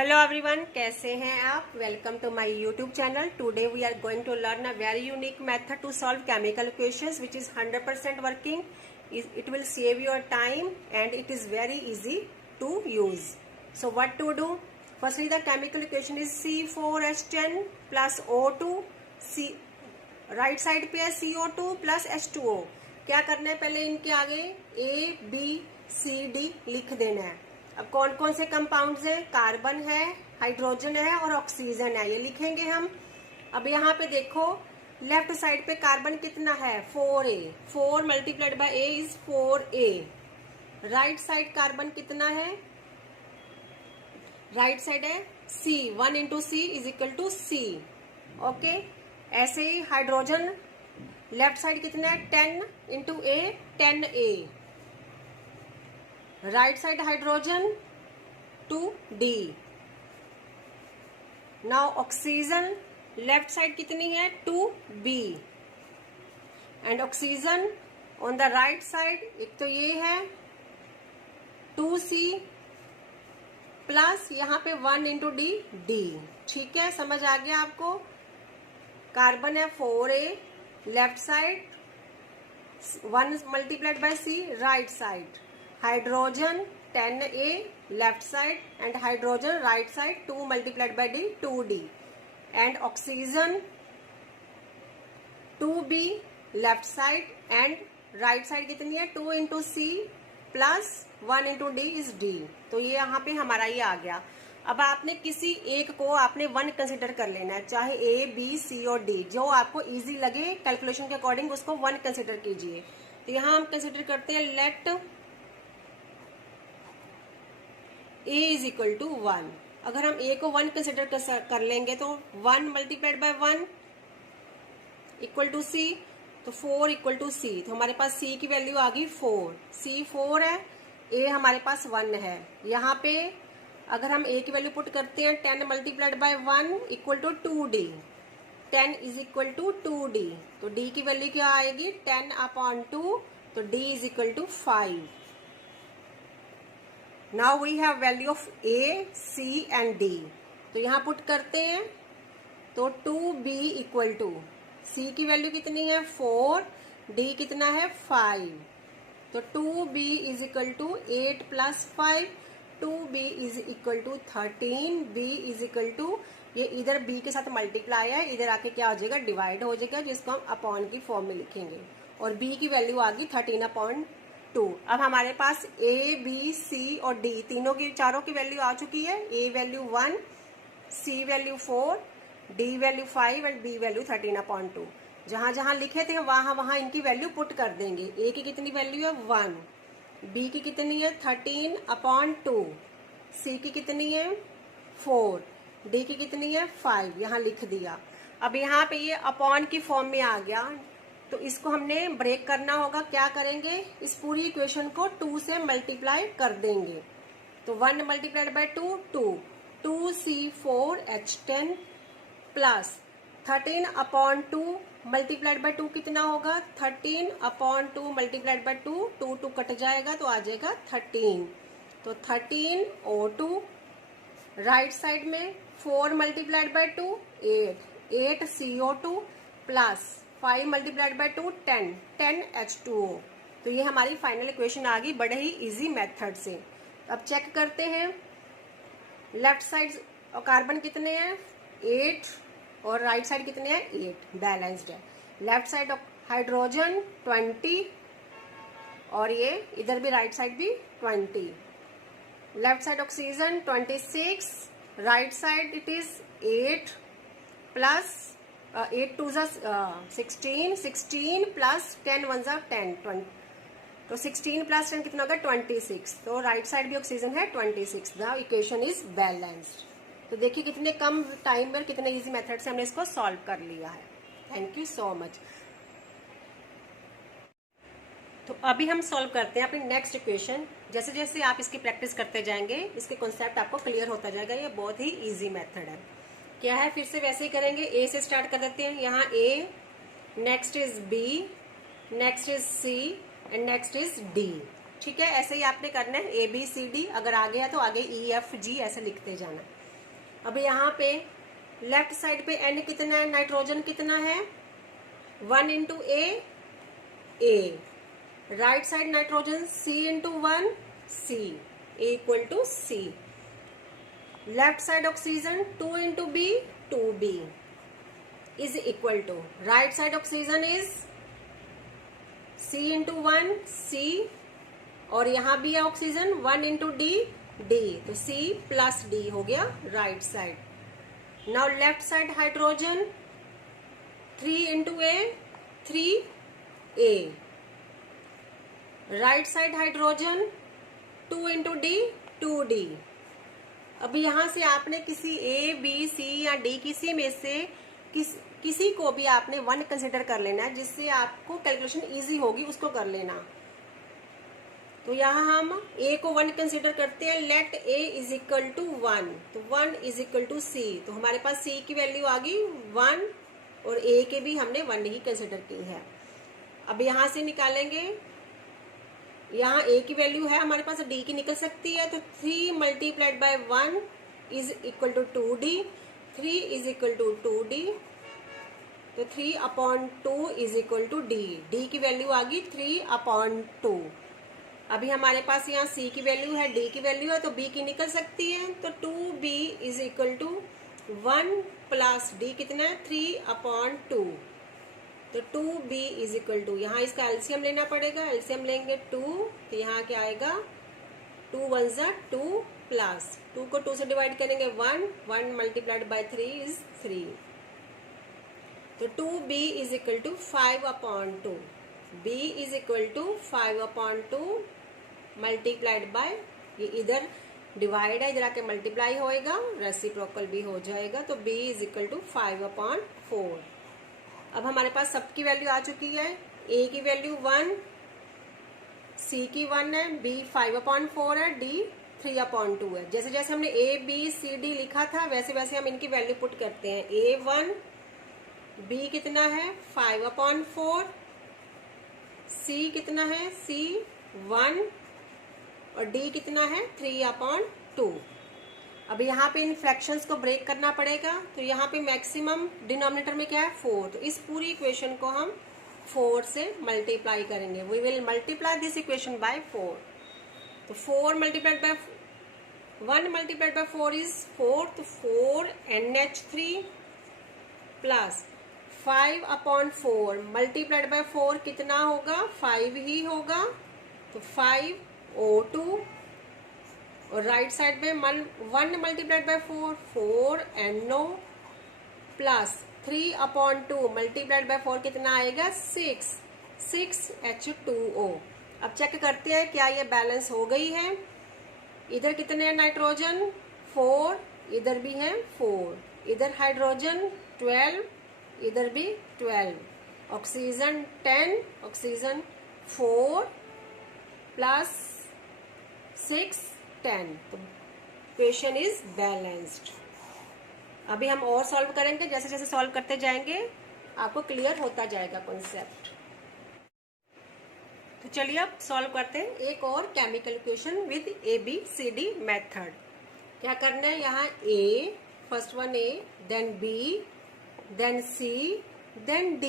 Hello everyone, कैसे हैं आप। Welcome to my YouTube channel. Today we are going to learn a very unique method to solve chemical equations which is 100% working. It will save your time and it is very easy to use. So what to do? Firstly, the chemical equation is C4H10 plus O2. C right side पे है CO2 plus H2O. क्या करना है, पहले इनके आगे A B C D लिख देना है. अब कौन कौन से कंपाउंड्स हैं, कार्बन है, हाइड्रोजन है और ऑक्सीजन है, ये लिखेंगे हम. अब यहाँ पे देखो, लेफ्ट साइड पे कार्बन कितना है 4A. 4 multiplied by A is 4A. Right side carbon कितना है, राइट साइड है C. 1 into C is equal to C. Okay. ऐसे ही हाइड्रोजन लेफ्ट साइड कितना है 10 into A 10A. Right side hydrogen 2D. Now oxygen left side कितनी है 2B. And oxygen on the right side एक तो ये है 2C प्लस यहाँ पे 1 इंटू D. ठीक है, समझ आ गया आपको. कार्बन है 4A left side, 1 multiplied bye C right side. Hydrogen 10A left side and hydrogen right side 2 multiplied by D 2D. And oxygen 2B left side and right side कितनी है 2 into C plus 1 into D is D. तो ये यहाँ पे हमारा ये आ गया. अब आपने किसी एक को आपने 1 कंसिडर कर लेना है, चाहे A B C और D, जो आपको इजी लगे कैलकुलेशन के अकॉर्डिंग उसको 1 कंसिडर कीजिए. तो यहाँ हम कंसिडर करते हैं let A is equal to 1. अगर हम A को 1 कंसिडर कर लेंगे तो 1 multiplied by 1 equal to C, तो 4 इक्वल टू C. तो हमारे पास C की वैल्यू आ गई 4. C 4 है, A हमारे पास 1 है. यहाँ पे अगर हम A की वैल्यू पुट करते हैं 10 multiplied by 1 equal to 2D. 10 is equal to 2D. तो D की वैल्यू क्या आएगी 10 अपॉन 2, तो D is equal to 5. Now we have value of A, C and D. तो यहाँ पुट करते हैं तो 2B इक्वल टू C की वैल्यू कितनी है 4, D कितना है 5. तो 2B is equal to 8 plus 5, 2B is equal to 13. B is equal to, ये इधर B के साथ मल्टीप्लाई है, इधर आके क्या हो जाएगा डिवाइड हो जाएगा, जिसको हम अपॉन की फॉर्म में लिखेंगे. और B की वैल्यू आ गई 13 अपॉन 2. अब हमारे पास A B C और D तीनों की चारों की वैल्यू आ चुकी है. A value 1, C value 4, D value 5 and B value 13 upon 2. जहां जहां लिखे थे वहां वहां इनकी वैल्यू पुट कर देंगे. A की कितनी वैल्यू है 1, B की कितनी है 13 अपॉन 2, C की कितनी है 4, D की कितनी है 5, यहाँ लिख दिया. अब यहाँ पे ये अपॉन की फॉर्म में आ गया, तो इसको हमने ब्रेक करना होगा. क्या करेंगे, इस पूरी इक्वेशन को 2 से मल्टीप्लाई कर देंगे. तो 1 multiplied by 2 2, 2C4H10 plus 13 upon 2 multiplied by 2 कितना होगा 13 अपॉन 2 मल्टीप्लाइड बाय 2, 2 2 कट जाएगा तो आ जाएगा 13. तो 13 O2 राइट साइड में 4 multiplied by 2 8 CO2 plus 5 multiplied by 2 10 H2O. तो ये हमारी फाइनल इक्वेशन आ गई बड़े ही इजी मेथड से. अब चेक करते हैं लेफ्ट साइड कार्बन कितने हैं 8 और राइट साइड कितने हैं 8, बैलेंस्ड है. लेफ्ट साइड हाइड्रोजन 20 और ये इधर भी राइट साइड भी 20. Left side oxygen 26, right side it is 8 plus 8 2 16, 16 plus 10 1 10 20. तो 16 प्लस 10 कितना होगा 26. तो राइट साइड भी ऑक्सीजन है 26. The equation is balanced. तो देखिए कितने कम टाइम में कितने इजी मेथड से हमने इसको सॉल्व कर लिया है. Thank you so much. तो अभी हम सॉल्व करते हैं अपनी नेक्स्ट इक्वेशन. जैसे जैसे आप इसकी प्रैक्टिस करते जाएंगे इसके कॉन्सेप्ट आपको क्लियर होता जाएगा. ये बहुत ही इजी मेथड है. क्या है, फिर से वैसे ही करेंगे. A से स्टार्ट कर देते हैं. यहाँ A, next is B, next is C and next is D. ठीक है, ऐसे ही आपने करना है A B C D. अगर आ गया तो आगे E F G ऐसे लिखते जाना. अब यहाँ पे लेफ्ट साइड पे N कितना है, नाइट्रोजन कितना है, 1 into A, right side nitrogen C into 1 C, A equal to C, left side oxygen 2 into B 2B is equal to, right side oxygen is C into 1 C, और यहां भी है oxygen 1 into D D, तो C plus D हो गया right side. Now left side hydrogen 3 into A 3A, right side hydrogen 2 into D 2D। अब यहां से आपने किसी A B C या D किसी में से किसी को भी आपने 1 कंसिडर कर लेना है, जिससे आपको कैलकुलेशन इजी होगी, उसको कर लेना। तो यहाँ हम A को 1 कंसिडर करते हैं, let A is equal to 1, तो 1 इज इक्वल टू C, तो हमारे पास C की वैल्यू आ गई 1 और A के भी हमने 1 ही कंसिडर की है। अब यहाँ से निकालेंगे, यहाँ A की वैल्यू है हमारे पास, D की निकल सकती है, तो 3 multiplied by 1 is equal to 2D, 3 is equal to 2D, तो 3/2 is equal to D, D की वैल्यू आ गई 3/2। अभी हमारे पास यहाँ C की वैल्यू है, D की वैल्यू है, तो B की निकल सकती है, तो 2B is equal to 1 plus D कितना है 3/2, तो 2B इज इक्वल टू, यहाँ इसका एलसीएम लेना पड़ेगा, एलसीएम लेंगे 2, तो यहाँ क्या आएगा 2 1 ज़ा 2 प्लस 2 को 2 से डिवाइड करेंगे 1, 1 मल्टीप्लाइड बाय 3 इज 3, तो 2B is equal to 5/2, B is equal to 5/2 multiplied by, ये इधर डिवाइड है, इधर आके मल्टीप्लाई होएगा, रेसिप्रोकल भी हो जाएगा, तो B इज इक्वल टू 5/4। अब हमारे पास सबकी वैल्यू आ चुकी है, A की वैल्यू 1, C की 1 है, B 5/4 है, D 3/2 है। जैसे जैसे हमने A B C D लिखा था, वैसे वैसे हम इनकी वैल्यू पुट करते हैं। A1 B कितना है 5/4, C कितना है C 1 और D कितना है 3/2। अब यहाँ पे इन फ्रैक्शंस को ब्रेक करना पड़ेगा, तो यहाँ पे मैक्सिमम डिनोमिनेटर में क्या है 4, तो इस पूरी इक्वेशन को हम 4 से मल्टीप्लाई करेंगे। We will multiply this equation by 4, तो 4 multiplied by 1 multiplied by 4 is 4, तो 4 NH3 प्लस 5/4 मल्टीप्लाइड बाय 4 कितना होगा 5 ही होगा, तो 5O2, और राइट साइड में 1 multiplied by 4 4NO plus 3/2 multiplied by 4 कितना आएगा 6H2O। अब चेक करते हैं क्या ये बैलेंस हो गई है। इधर कितने हैं नाइट्रोजन 4, इधर भी है 4, इधर हाइड्रोजन 12, इधर भी 12, ऑक्सीजन 10, ऑक्सीजन 4 प्लस 6 10, तो इक्वेशन इज बैलेंस्ड। अभी हम और सॉल्व करेंगे, जैसे जैसे सॉल्व करते जाएंगे आपको क्लियर होता जाएगा कॉन्सेप्ट। तो चलिए अब सॉल्व करते हैं एक और chemical equation with ABCD method. क्या करना है, यहाँ A, first one A, then B, then C, then D,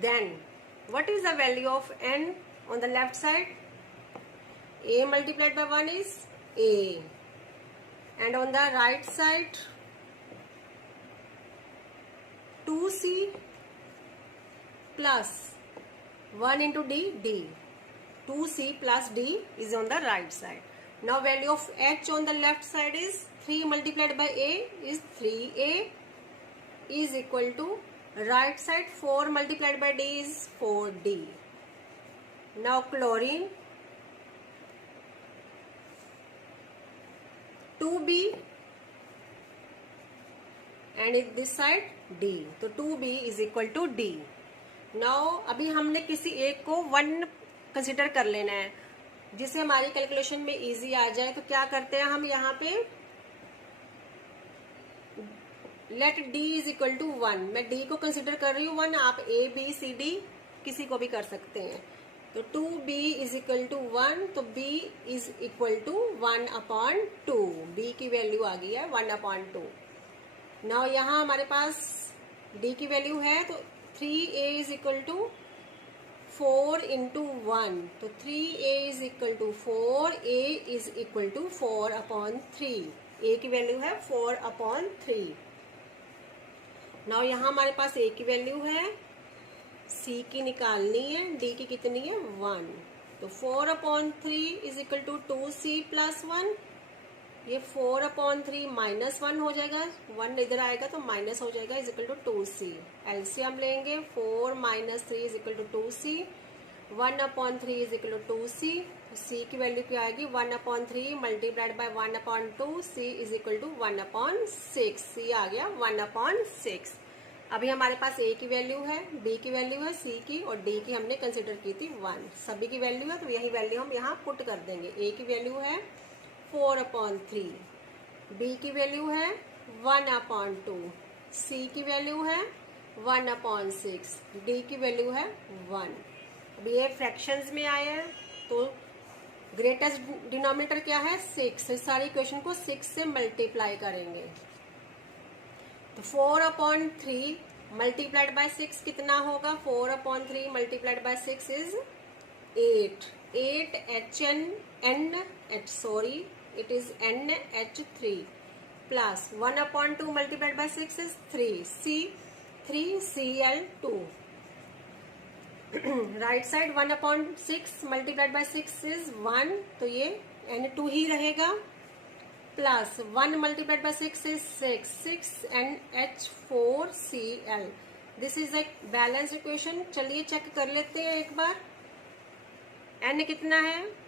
then what is the value of N on the left side, A multiplied by 1 is A, and on the right side 2C plus 1 into D, 2C plus D is on the right side. Now value of H on the left side is 3 multiplied by A is 3A is equal to right side 4 multiplied by D is 4D. Now chlorine 2B and this side D, तो 2B is equal to D. Now अभी हमने किसी एक को 1 consider कर लेना है, जिससे हमारी कैलकुलेशन में इजी आ जाए। तो क्या करते हैं हम यहाँ पे let D is equal to 1, मैं D को कंसिडर कर रही हूँ 1, आप A B C D किसी को भी कर सकते हैं। तो 2b इज इक्वल टू 1, तो b is equal to 1/2। b की वैल्यू आ गई है 1/2। नाउ यहाँ हमारे पास d की वैल्यू है, तो 3a is equal to 4 into 1, तो 3a is equal to 4, a is equal to 4/3। a की वैल्यू है 4/3। नाउ यहाँ हमारे पास a की वैल्यू है, c की निकालनी है, d की कितनी है 1, तो 4/3 is equal to 2c plus 1। ये 4/3 माइनस 1 हो जाएगा, 1 इधर आएगा तो माइनस हो जाएगा, is equal to 2c। LCM लेंगे, 4 minus 3 is equal to 2c, 1/3 is equal to 2c। तो c की वैल्यू क्या आएगी 1/3 multiplied by 1/2, c is equal to 1/6। c आ गया 1/6। अभी हमारे पास a की वैल्यू है, b की वैल्यू है, c की और d की हमने कंसिडर की थी 1। सभी की वैल्यू है तो यही वैल्यू हम यहाँ पुट कर देंगे। a की वैल्यू है 4/3, b की वैल्यू है 1/2, c की वैल्यू है 1/6, d की वैल्यू है 1। अब ये फ्रैक्शंस में आया है तो ग्रेटेस्ट डिनोमिनेटर क्या है 6। इस सारी इक्वेशन को 6 से मल्टीप्लाई करेंगे, तो 4/3 मल्टीप्लाइड बाय 6 कितना होगा, 4/3 multiplied by 6 is 8। 8 it is NH3 plus 1/2 multiplied by 6 is 3Cl2। Right side 1/6 multiplied by 6 is 1, तो ये N2 ही रहेगा, plus 1 multiplied bye 6 is 6 NH4Cl। This is a balance equation. चलिए चेक कर लेते हैं एक बार। N कितना है,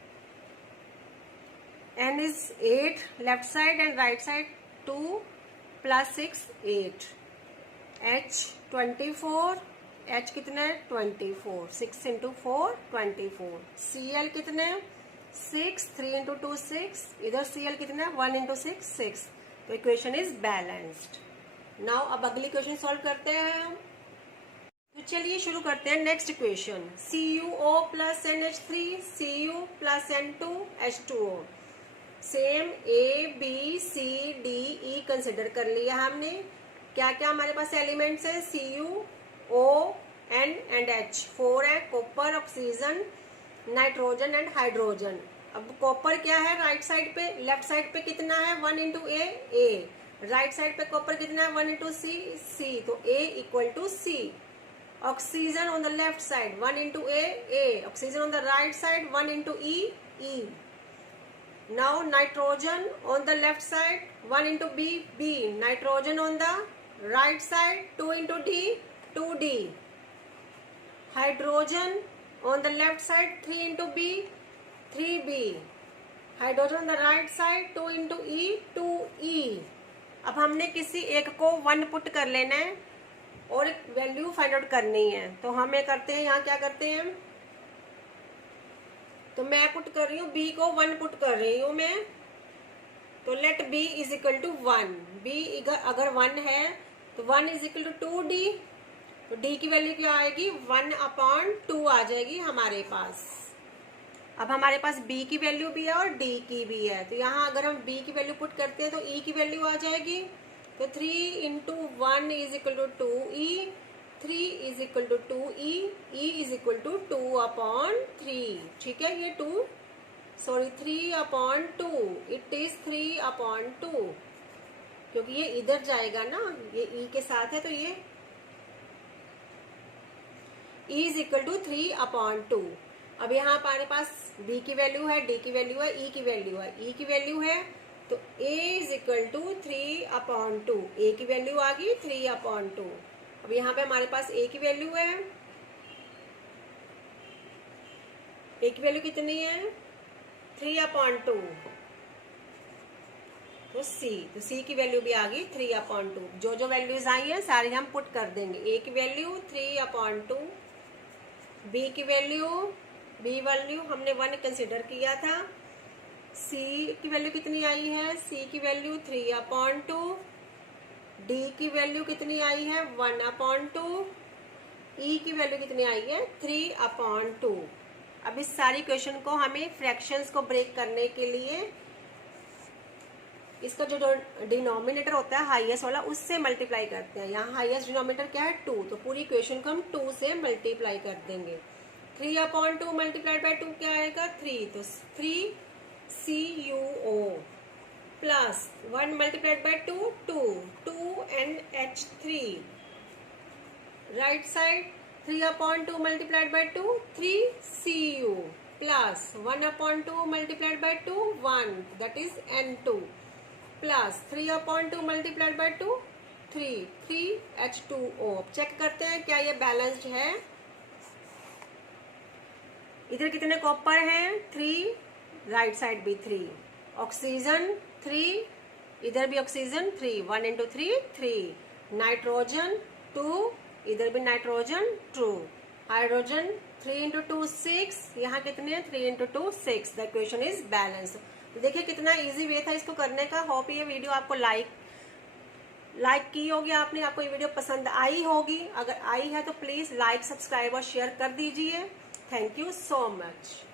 N is 8 left side and right side 2 plus 6 8। H 24, H कितना है 24, 6 इंटू 4 24। Cl कितना है 6, 3 इंटू 2 6, इधर Cl कितना है 1 इंटू 6 6। तो इक्वेशन इज बैलेंस्ड। नाउ अब अगली इक्वेशन सॉल्व करते हैं। तो चलिए शुरू करते हैं next equation. CuO plus NH3 Cu plus N2 H2O। Same A B C D E consider कर लिया हमने। क्या क्या हमारे पास एलिमेंट्स है, Cu O N and H। 4 है, copper, oxygen, nitrogen and hydrogen. अब कॉपर क्या है राइट साइड पे, लेफ्ट साइड पे कितना है 1 इंटू A। राइट साइड पे कॉपर कितना है 1 इंटू C, तो A equal to C। Oxygen on the left side 1 into A। Oxygen on the right side 1 into E। Now nitrogen on the left side 1 into B. Nitrogen on the right side 2 into D, 2D. Hydrogen on the left side 3 into B, 3B. Hydrogen on the right side 2 into E, 2E. अब हमने किसी एक को 1 put कर लेना है और एक वैल्यू फाइंड आउट करनी है। तो हम ये करते हैं, यहाँ क्या करते हैं, तो मैं पुट कर रही हूँ B को 1 पुट कर रही हूँ मैं, तो let B is equal to 1। B अगर 1 है तो 1 इज इक्वल टू 2D, तो D की वैल्यू क्या आएगी 1/2 आ जाएगी हमारे पास। अब हमारे पास B की वैल्यू भी है और D की भी है, तो यहाँ अगर हम B की वैल्यू पुट करते हैं तो E की वैल्यू आ जाएगी, तो 3 into 1 is equal to 2E, 3 is equal to 2E, E is equal to 2/3। ठीक है, ये 3/2, इट इज 3/2, क्योंकि ये इधर जाएगा ना, ये E के साथ है, तो ये E इज इक्वल टू 3/2। अब यहाँ हमारे पास B की वैल्यू है, D की वैल्यू है, E की वैल्यू है। E की वैल्यू है तो A is equal to 3/2। A की वैल्यू आ गई 3/2। अब यहाँ पे हमारे पास A की वैल्यू है, A की वैल्यू कितनी है 3/2, तो C की वैल्यू भी आ गई 3/2। जो जो वैल्यूज आई है सारी हम पुट कर देंगे। A की वैल्यू 3/2, B की वैल्यू हमने 1 कंसिडर किया था। C की वैल्यू कितनी आई है, C की वैल्यू 3/2, D की वैल्यू कितनी आई है 1/2, E की वैल्यू कितनी आई है 3/2। अब इस सारी क्वेश्चन को हमें फ्रैक्शंस को ब्रेक करने के लिए इसका जो डिनोमिनेटर होता है हाईएस्ट वाला उससे मल्टीप्लाई करते हैं। यहाँ हाईएस्ट डिनोमिनेटर क्या है 2, तो पूरी क्वेश्चन को हम 2 से मल्टीप्लाई कर देंगे। 3/2 मल्टीप्लाइड बाय 2 क्या आएगा 3, तो 3CuO plus 1 multiplied by 2 2NH3 right side 3/2 multiplied by 2 3Cu plus 1/2 multiplied by 2 1 that is N2 plus 3/2 multiplied by 2 3H2O। Check करते हैं क्या ये बैलेंस्ड है। इधर कितने कॉपर हैं 3, राइट साइड भी 3, ऑक्सीजन 3, इधर भी ऑक्सीजन 3, 1 × 3 3, नाइट्रोजन 2, इधर भी नाइट्रोजन 2, हाइड्रोजन 3 × 2 6, यहाँ कितने 3 × 2 6। The equation is balance. देखिए कितना इजी वे था इसको करने का। होप ये वीडियो आपको लाइक की होगी आपने, आपको ये वीडियो पसंद आई होगी। अगर आई है तो प्लीज लाइक सब्सक्राइब और शेयर कर दीजिए। Thank you so much.